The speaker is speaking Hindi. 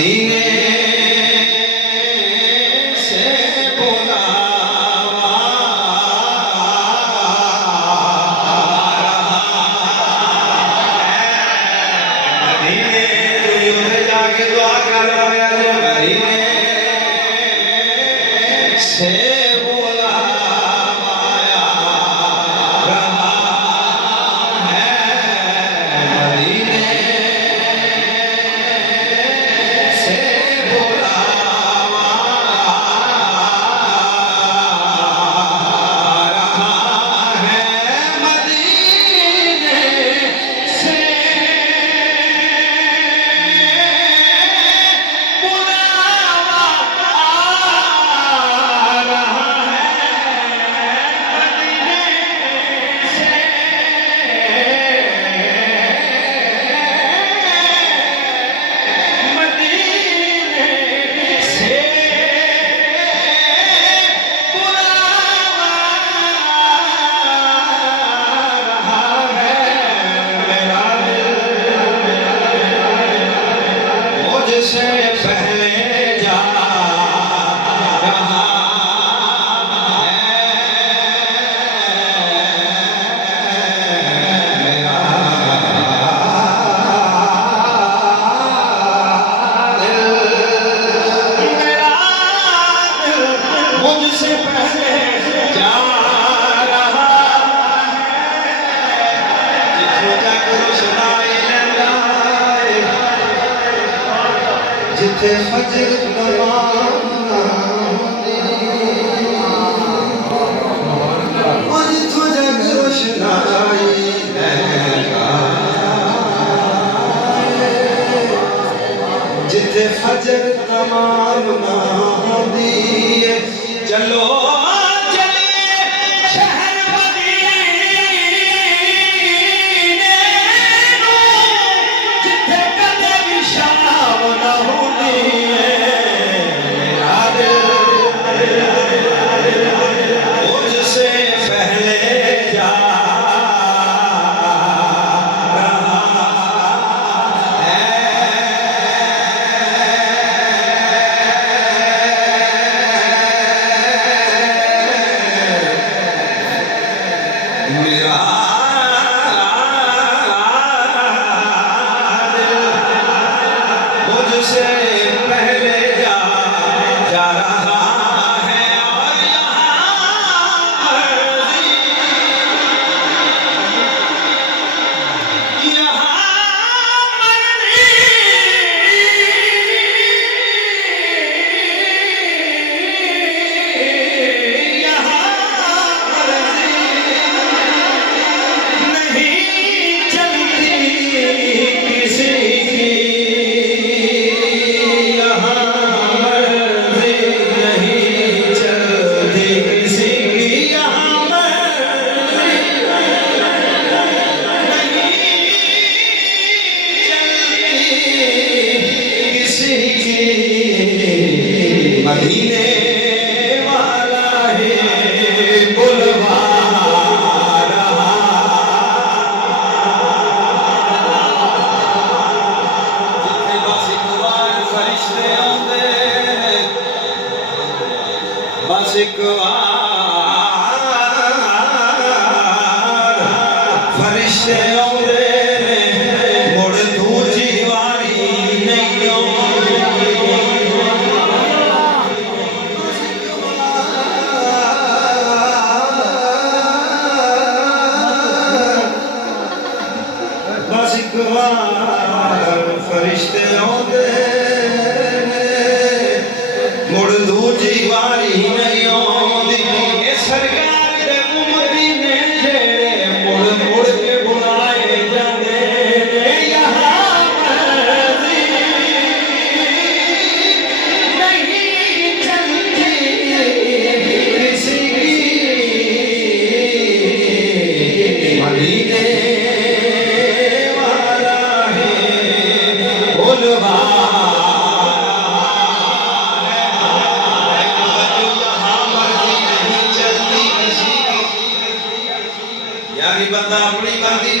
मदीने से बुलावा मदीने तू उधर जाके दुआ कर रहा है मदीने से से पहले जा रहा है मेरा दिल मुझसे पहले जा रहा है जिथे जाकर सुनाई लेंदा जिथे फजर नमाज़ जिथों जग रोशनाई जिथे फजर नमाज़ नादी चलो मुझसे पहले जा रहा है और मदीने वाला है बुलवा रहा जिथे बस एक बार फरिश्ते आते बस एक बार फरिश्ते आते मुड़ दूजी वारी नहीं फरिश्ते आते मुड़ दूजी वारी नहीं आती सरकार दे उम्मती ने जेड़े मुड़ मुड़ के बुलाए जाते यहाँ मर्जी नहीं चलती किसी की मदीने बंदा अपनी मर्जी